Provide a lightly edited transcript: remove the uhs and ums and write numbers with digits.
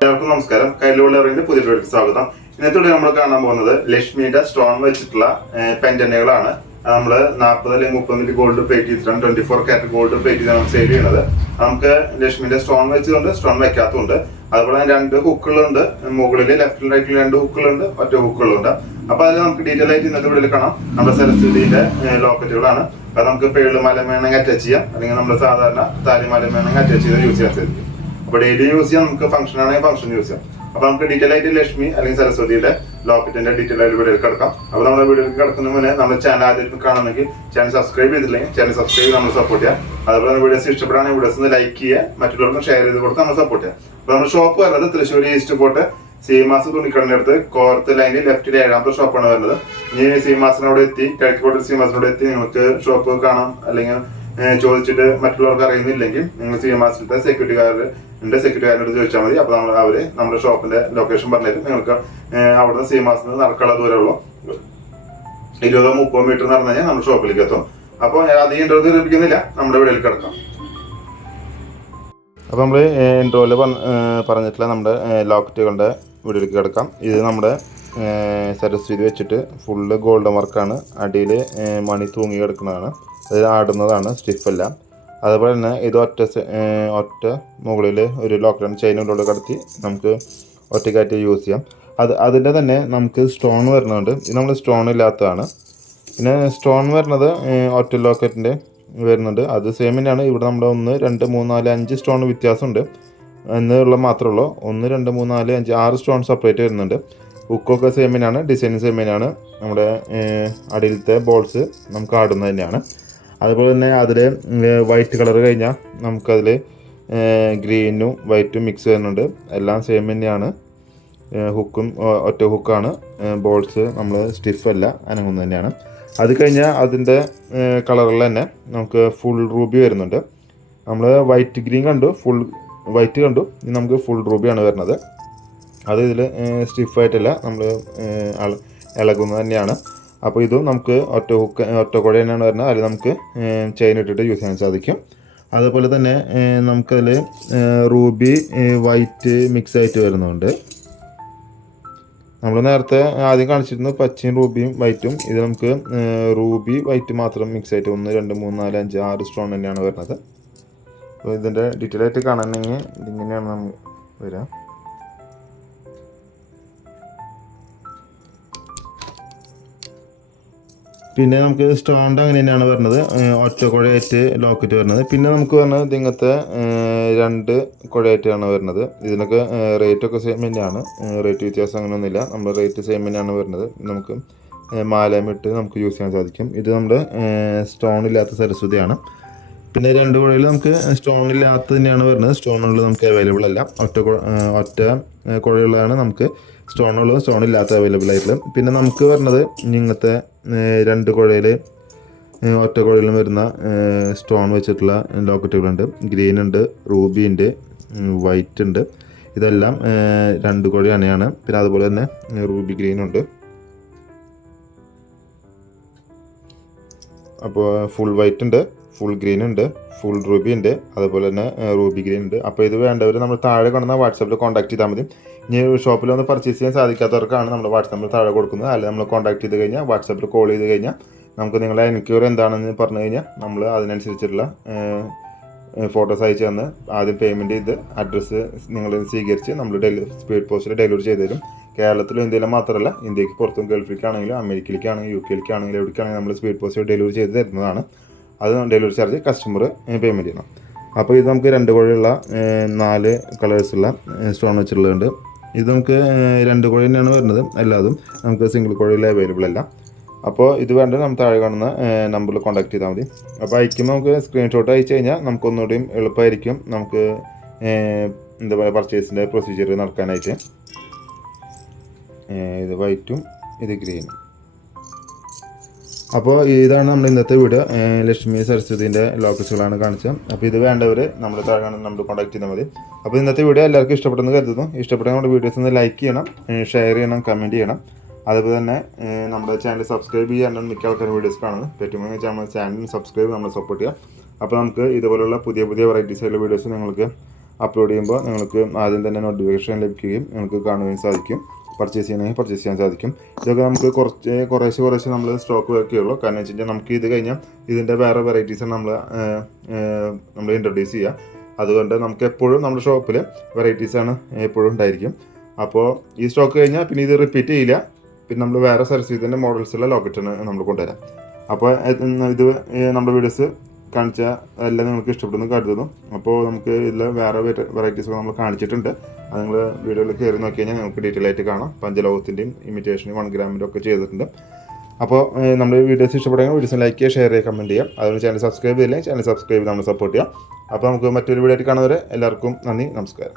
എല്ലാവർക്കും നമസ്കാരം. കയ്യിലുള്ളവരുടെ പുതിയ വീഡിയോയ്ക്ക് സ്വാഗതം. ഇന്നത്തെ നമ്മൾ കാണാൻ പോകുന്നത് ലക്ഷ്മിയുടെ സ്റ്റോൺ വെച്ചിട്ടുള്ള പെൻഡന്റുകളാണ്. നമ്മൾ 40 അല്ലെങ്കിൽ 30 ഗോൾഡ് പ്ലേറ്റ് ചെയ്തിട്ടാണ് 24 കാരറ്റ് ഗോൾഡ് പ്ലേറ്റ് ചെയ്താണ് സെയിൽ ചെയ്യുന്നത്. നമുക്ക് ലക്ഷ്മിയുടെ സ്റ്റോൺ വെച്ചതുണ്ട്, സ്റ്റോൺ വെക്കാത്തതുണ്ട്. അതുപോലെ 2 ഹുക്കുകളുണ്ട്, മുകളിൽ ലെഫ്റ്റിലും റൈറ്റിലും 2 ഹുക്കുകളുണ്ട്, ഒറ്റ ഹുക്കുകളുണ്ട്. അപ്പൊ അതിൽ നമുക്ക് ഡീറ്റെയിൽ ആയിട്ട് ഇന്നത്തെ വീഡിയോയിൽ കാണാം. നമ്മുടെ സരസ്വതിയുടെ ലോക്കറ്റുകളാണ്. അത് നമുക്ക് പേളുമാല വേണമെങ്കിൽ അറ്റാച്ച് ചെയ്യാം, അല്ലെങ്കിൽ നമ്മൾ സാധാരണ താലിമാല വേണമെങ്കിൽ അറ്റാച്ച് ചെയ്ത് യൂസ് ചെയ്യാൻ സാധിക്കും. അപ്പൊ ഡെയിലി യൂസ് ചെയ്യാം, നമുക്ക് ഫംഗ്ഷൻ ആണെങ്കിൽ ഫംഗ്ഷൻ യൂസ് ചെയ്യാം. അപ്പൊ നമുക്ക് ഡീറ്റെയിൽ ആയിട്ട് ലക്ഷ്മി അല്ലെങ്കിൽ സരസ്വതിയുടെ ലോക്കറ്റിന്റെ ഡീറ്റെയിൽ ആയിട്ട് വീഡിയോയിൽ കിടക്കാം. അപ്പൊ നമ്മുടെ വീഡിയോയിൽ കിടക്കുന്ന മുന്നേ നമ്മുടെ ചാനൽ ആദ്യം കാണുന്നെങ്കിൽ ചാനൽ സബ്സ്ക്രൈബ് ചെയ്തില്ലെങ്കിൽ ചാനൽ സബ്സ്ക്രൈബ് നമ്മൾ സപ്പോർട്ട് ചെയ്യാം. അതുപോലെ വീഡിയോസ് ഇഷ്ടപ്പെടുകയാണെങ്കിൽ വീഡിയോസ് ഒന്ന് ലൈക്ക് ചെയ്യുക, മറ്റുള്ളവർക്കും ഷെയർ ചെയ്ത് കൊടുത്ത് നമ്മൾ സപ്പോർട്ട് ചെയ്യാം. അപ്പൊ നമ്മുടെ ഷോപ്പ് വരുന്നത് തൃശ്ശൂർ ഈസ്റ്റ് ഫോർട്ട് സീമാസ് തുണിക്കടന്റെ അടുത്ത് കോർത്ത് ലൈനിൽ ലെഫ്റ്റിൽ 7ാമത്തെ ഷോപ്പാണ് വരുന്നത്. ഇനി സീമാസിനോട് എത്തി കിഴക്കോട്ട് സീമാസിനോട് എത്തി നിങ്ങൾക്ക് ഷോപ്പ് കാണാം, അല്ലെങ്കിൽ ചോദിച്ചിട്ട് മറ്റുള്ളവർക്ക് അറിയുന്നില്ലെങ്കിൽ നിങ്ങൾ സീമാസിലത്തെ സെക്യൂരിറ്റിക്കാരനോട് ചോദിച്ചാൽ മതി. അപ്പൊ അവര് നമ്മുടെ ഷോപ്പിന്റെ ലൊക്കേഷൻ പറഞ്ഞുതരും. നിങ്ങൾക്ക് അവിടുന്ന് സീമാസിന് നടക്കാനുള്ള ദൂരമുള്ളൂ 20-30 മീറ്റർ നടന്നു കഴിഞ്ഞാൽ നമ്മുടെ ഷോപ്പിലേക്ക് എത്തും. അപ്പോൾ ഞാൻ അധികം ഇൻട്രോ ലഭിക്കുന്നില്ല, നമ്മുടെ വീട്ടിൽ കിടക്കാം. അപ്പോൾ നമ്മൾ ഇൻട്രോയിൽ പറഞ്ഞിട്ടുള്ള നമ്മുടെ ലോക്കറ്റുകളുടെ വീട്ടിലേക്ക് കിടക്കാം. ഇത് നമ്മുടെ സരസ്വതി വെച്ചിട്ട് ഫുള്ള് ഗോൾഡൻ വർക്കാണ്. അടിയിൽ മണി തൂങ്ങി കിടക്കുന്നതാണ്, അത് ആടുന്നതാണ്, സ്റ്റിഫല്ല. അതുപോലെ തന്നെ ഇത് ഒറ്റ മുകളിൽ ഒരു ലോക്കറ്റ് ചെയിനുള്ളിൽ കടത്തി നമുക്ക് ഒറ്റയ്ക്കായിട്ട് യൂസ് ചെയ്യാം. അതിൻ്റെ തന്നെ നമുക്ക് സ്റ്റോൺ വരുന്നുണ്ട്. ഇത് നമ്മൾ സ്റ്റോൺ ഇല്ലാത്തതാണ്. പിന്നെ സ്റ്റോൺ വരുന്നത് ഒറ്റ ലോക്കറ്റിൻ്റെ വരുന്നുണ്ട്, അത് സെയിം തന്നെയാണ്. ഇവിടെ നമ്മുടെ 1, 2, 3, 4, 5 സ്റ്റോൺ വ്യത്യാസമുണ്ട് എന്നുള്ള മാത്രമേ ഉള്ളൂ. 1, 2, 3, 4, 5, 6 സ്റ്റോൺ സെപ്പറേറ്റ് വരുന്നുണ്ട്. ഹുക്കൊക്കെ സെയിം തന്നെയാണ്, ഡിസൈൻ സെയിം തന്നെയാണ്. നമ്മുടെ അടിയിലത്തെ ബോൾസ് നമുക്ക് ആടുന്നത് തന്നെയാണ്. അതുപോലെ തന്നെ അതിൽ വൈറ്റ് കളർ കഴിഞ്ഞാൽ നമുക്കതിൽ ഗ്രീനും വൈറ്റും മിക്സ് വരുന്നുണ്ട്. എല്ലാം സെയിം തന്നെയാണ്. ഹുക്കും ഒറ്റ ഹുക്കാണ്. ബോൾസ് നമ്മൾ സ്റ്റിഫല്ല, അനങ്ങുന്നത് തന്നെയാണ്. അത് കഴിഞ്ഞാൽ അതിൻ്റെ കളറിൽ തന്നെ നമുക്ക് ഫുൾ റൂബി വരുന്നുണ്ട്. നമ്മൾ വൈറ്റ് ഗ്രീൻ കണ്ടു, ഫുൾ വൈറ്റ് കണ്ടു, ഇനി നമുക്ക് ഫുൾ റൂബിയാണ് വരുന്നത്. അത് ഇതിൽ സ്റ്റിഫായിട്ടല്ല, നമ്മൾ ഇളകുന്നത് തന്നെയാണ്. അപ്പോൾ ഇതും നമുക്ക് ഒറ്റ കുഴ തന്നെയാണ് വരുന്നത്. അതിൽ നമുക്ക് ചെയിൻ ഇട്ടിട്ട് യൂസ് ചെയ്യാൻ സാധിക്കും. അതുപോലെ തന്നെ നമുക്കതിൽ റൂബി വൈറ്റ് മിക്സ് ആയിട്ട് വരുന്നുണ്ട്. നമ്മൾ നേരത്തെ ആദ്യം കാണിച്ചിരുന്നു പച്ചയും റൂബിയും വൈറ്റും. ഇത് നമുക്ക് റൂബി വൈറ്റ് മാത്രം മിക്സ് ആയിട്ട് 1, 2, 3, 4, 5, 6 സ്റ്റോൺ തന്നെയാണ് വരുന്നത്. അപ്പോൾ ഇതിൻ്റെ ഡീറ്റെയിൽ ആയിട്ട് കാണണമെങ്കിൽ ഇതിങ്ങനെയാണ് നമ്മൾ വരിക. പിന്നെ നമുക്ക് സ്റ്റോണിൻ്റെ അങ്ങനെ തന്നെയാണ് വരുന്നത്, ഒറ്റ കുഴയായിട്ട് ലോക്കറ്റ് വരുന്നത്. പിന്നെ നമുക്ക് വരുന്നത് ഇങ്ങനത്തെ 2 കുഴയായിട്ടാണ് വരുന്നത്. ഇതിനൊക്കെ റേറ്റൊക്കെ സെയിം തന്നെയാണ്, റേറ്റ് വ്യത്യാസം അങ്ങനെയൊന്നുമില്ല. നമ്മുടെ റേറ്റ് സെയിം തന്നെയാണ് വരുന്നത്. നമുക്ക് മാലമിട്ട് നമുക്ക് യൂസ് ചെയ്യാൻ സാധിക്കും. ഇത് നമ്മുടെ സ്റ്റോണില്ലാത്ത സരസ്വതിയാണ്. പിന്നെ 2 കുഴയിൽ നമുക്ക് സ്റ്റോണില്ലാത്ത തന്നെയാണ് വരുന്നത്, സ്റ്റോണുള്ളത് നമുക്ക് അവൈലബിൾ അല്ല. ഒറ്റ കുഴയുള്ളതാണ് നമുക്ക് സ്റ്റോണുള്ളതും സ്റ്റോണില്ലാത്ത അവൈലബിൾ ആയിട്ടുള്ളത്. പിന്നെ നമുക്ക് വരുന്നത് ഇങ്ങനത്തെ 2 കുഴയിൽ ഒറ്റ കുഴയിലും വരുന്ന സ്റ്റോൺ വെച്ചിട്ടുള്ള ലോക്കറ്റുകളുണ്ട്. ഗ്രീൻ ഉണ്ട്, റൂബി ഉണ്ട്, വൈറ്റ് ഉണ്ട്. ഇതെല്ലാം 2 കുഴ തന്നെയാണ്. പിന്നെ അതുപോലെ തന്നെ റൂബി ഗ്രീൻ ഉണ്ട്. അപ്പോൾ ഫുൾ വൈറ്റ് ഉണ്ട്, ഫുൾ ഗ്രീൻ ഉണ്ട്, ഫുൾ റൂബി ഉണ്ട്, അതുപോലെ തന്നെ റൂബി ഗ്രീൻ ഉണ്ട്. അപ്പോൾ ഇത് വേണ്ടവർ നമ്മൾ താഴെ കാണുന്ന വാട്സാപ്പിൽ കോൺടാക്ട് ചെയ്താൽ മതി. ഇനി ഷോപ്പിൽ വന്ന് പർച്ചേസ് ചെയ്യാൻ സാധിക്കാത്തവർക്കാണ് നമ്മൾ വാട്സാപ്പിൽ താഴെ കൊടുക്കുന്നത്. അല്ലെങ്കിൽ നമ്മൾ കോൺടാക്ട് ചെയ്ത് കഴിഞ്ഞാൽ വാട്സാപ്പിൽ കോൾ ചെയ്ത് കഴിഞ്ഞാൽ നമുക്ക് നിങ്ങളുടെ എൻക്വയറി എന്താണെന്ന് പറഞ്ഞു കഴിഞ്ഞാൽ നമ്മൾ അതിനനുസരിച്ചുള്ള ഫോട്ടോസ് അയച്ചു തന്ന് ആദ്യം പേയ്മെൻറ്റ് ചെയ്ത് അഡ്രസ്സ് നിങ്ങൾ സ്വീകരിച്ച് നമ്മൾ സ്പീഡ് പോസ്റ്റിൽ ഡെലിവറി ചെയ്ത് തരും. കേരളത്തിലും ഇന്ത്യയിലും മാത്രമല്ല, ഇന്ത്യക്ക് പുറത്തും ഗൾഫിലേക്കാണെങ്കിലും അമേരിക്കയിലേക്കാണെങ്കിലും UK എവിടേക്കാണെങ്കിലും നമ്മൾ സ്പീഡ് പോസ്റ്റിൽ ഡെലിവറി ചെയ്ത് തരുന്നതാണ്. അത് ഡെലിവറി ചാർജ് കസ്റ്റമർ പേയ്മെൻറ്റ് ചെയ്യണം. അപ്പോൾ ഇത് നമുക്ക് 2 കുഴയുള്ള 4 കളേഴ്സുള്ള സ്റ്റോൺ വെച്ചിട്ടുള്ളതുണ്ട്. ഇത് നമുക്ക് 2 കുഴ തന്നെയാണ് വരുന്നത്, എല്ലാതും നമുക്ക് സിംഗിൾ കുഴയിൽ അവൈലബിൾ അല്ല. അപ്പോൾ ഇത് വേണ്ടത് നമ്മൾ താഴെ കാണുന്ന നമ്പറിൽ കോൺടാക്ട് ചെയ്താൽ മതി. അപ്പോൾ അയക്കുമ്പോൾ നമുക്ക് സ്ക്രീൻഷോട്ട് അയച്ചു കഴിഞ്ഞാൽ നമുക്കൊന്നുകൂടിയും എളുപ്പമായിരിക്കും നമുക്ക് എന്താ പറയുക പർച്ചേസിൻ്റെ പ്രൊസീജിയർ നടക്കാനായിട്ട്. ഇത് വൈറ്റും ഇത് ഗ്രീനും. അപ്പോൾ ഇതാണ് നമ്മൾ ഇന്നത്തെ വീഡിയോ. ലക്ഷ്മി സരസ്വതിൻ്റെ ലോക്കറ്റുകളാണ് കാണിച്ചത്. അപ്പോൾ ഇത് വേണ്ടവർ നമ്മൾ താഴെ നമ്മൾ കോൺടാക്ട് ചെയ്താൽ മതി. അപ്പോൾ ഇന്നത്തെ വീഡിയോ എല്ലാവർക്കും ഇഷ്ടപ്പെട്ടെന്ന് കരുതുന്നു. ഇഷ്ടപ്പെട്ട നമ്മുടെ വീഡിയോസ് ഒന്ന് ലൈക്ക് ചെയ്യണം, ഷെയർ ചെയ്യണം, കമൻറ്റ് ചെയ്യണം. അതുപോലെ തന്നെ നമ്മുടെ ചാനൽ സബ്സ്ക്രൈബ് ചെയ്യാനാണ് മിക്ക ആൾക്കാരും വീഡിയോസ് കാണുന്നത്. പറ്റുമെങ്കിൽ ചാനൽ സബ്സ്ക്രൈബ് നമ്മൾ സപ്പോർട്ട് ചെയ്യുക. അപ്പോൾ നമുക്ക് ഇതുപോലുള്ള പുതിയ വെറൈറ്റീസ് ആയിട്ടുള്ള വീഡിയോസ് നിങ്ങൾക്ക് അപ്ലോഡ് ചെയ്യുമ്പോൾ നിങ്ങൾക്ക് ആദ്യം തന്നെ നോട്ടിഫിക്കേഷൻ ലഭിക്കുകയും നിങ്ങൾക്ക് കാണുകയും സാധിക്കും. പർച്ചേസ് ചെയ്യണമെങ്കിൽ പർച്ചേസ് ചെയ്യാൻ സാധിക്കും. ഇതൊക്കെ നമുക്ക് കുറേശ്ശെ നമ്മൾ സ്റ്റോക്ക് വെക്കുകയുള്ളൂ. കാരണം വെച്ച് കഴിഞ്ഞാൽ നമുക്ക് ഇത് കഴിഞ്ഞാൽ ഇതിൻ്റെ വേറെ വെറൈറ്റീസാണ് നമ്മൾ ഇൻട്രൊഡ്യൂസ് ചെയ്യുക. അതുകൊണ്ട് നമുക്ക് എപ്പോഴും നമ്മുടെ ഷോപ്പിൽ വെറൈറ്റീസാണ് എപ്പോഴും ഉണ്ടായിരിക്കും. അപ്പോൾ ഈ സ്റ്റോക്ക് കഴിഞ്ഞാൽ പിന്നെ ഇത് റിപ്പീറ്റ് ചെയ്യില്ല. പിന്നെ നമ്മൾ വേറെ സരസ്വതിൻ്റെ മോഡൽസുള്ള ലോക്കറ്റാണ് നമ്മൾ കൊണ്ടുവരാം. അപ്പോൾ ഇത് നമ്മുടെ വീഡിയോസ് കാണിച്ച എല്ലാം നിങ്ങൾക്ക് ഇഷ്ടപ്പെടുന്നു കരുതുന്നു. അപ്പോൾ നമുക്ക് ഇതിൽ വേറെ വെറൈറ്റീസൊക്കെ നമ്മൾ കാണിച്ചിട്ടുണ്ട്. അത് നിങ്ങൾ വീഡിയോയിൽ കയറി നോക്കി കഴിഞ്ഞാൽ നമുക്ക് ഡീറ്റെയിൽ ആയിട്ട് കാണാം. പഞ്ചലോകത്തിൻ്റെയും ഇമിറ്റേഷനും 1 ഗ്രാമിൻ്റെ ഒക്കെ ചെയ്തിട്ടുണ്ട്. അപ്പോൾ നമ്മുടെ വീഡിയോസ് ഇഷ്ടപ്പെടുമെങ്കിൽ വീഡിയോസ് ലൈക്ക് ചെയ്യുക, ഷെയർ ചെയ്യുക, കമൻറ്റ് ചെയ്യാം. അതുകൊണ്ട് ചാനൽ സബ്സ്ക്രൈബ് ചെയ്തില്ലെങ്കിൽ ചാനൽ സബ്സ്ക്രൈബ് ചെയ്ത് നമ്മൾ സപ്പോർട്ട് ചെയ്യാം. അപ്പോൾ നമുക്ക് മറ്റൊരു വീഡിയോ ആയിട്ട് കാണുന്നവരെ എല്ലാവർക്കും നന്ദി, നമസ്കാരം.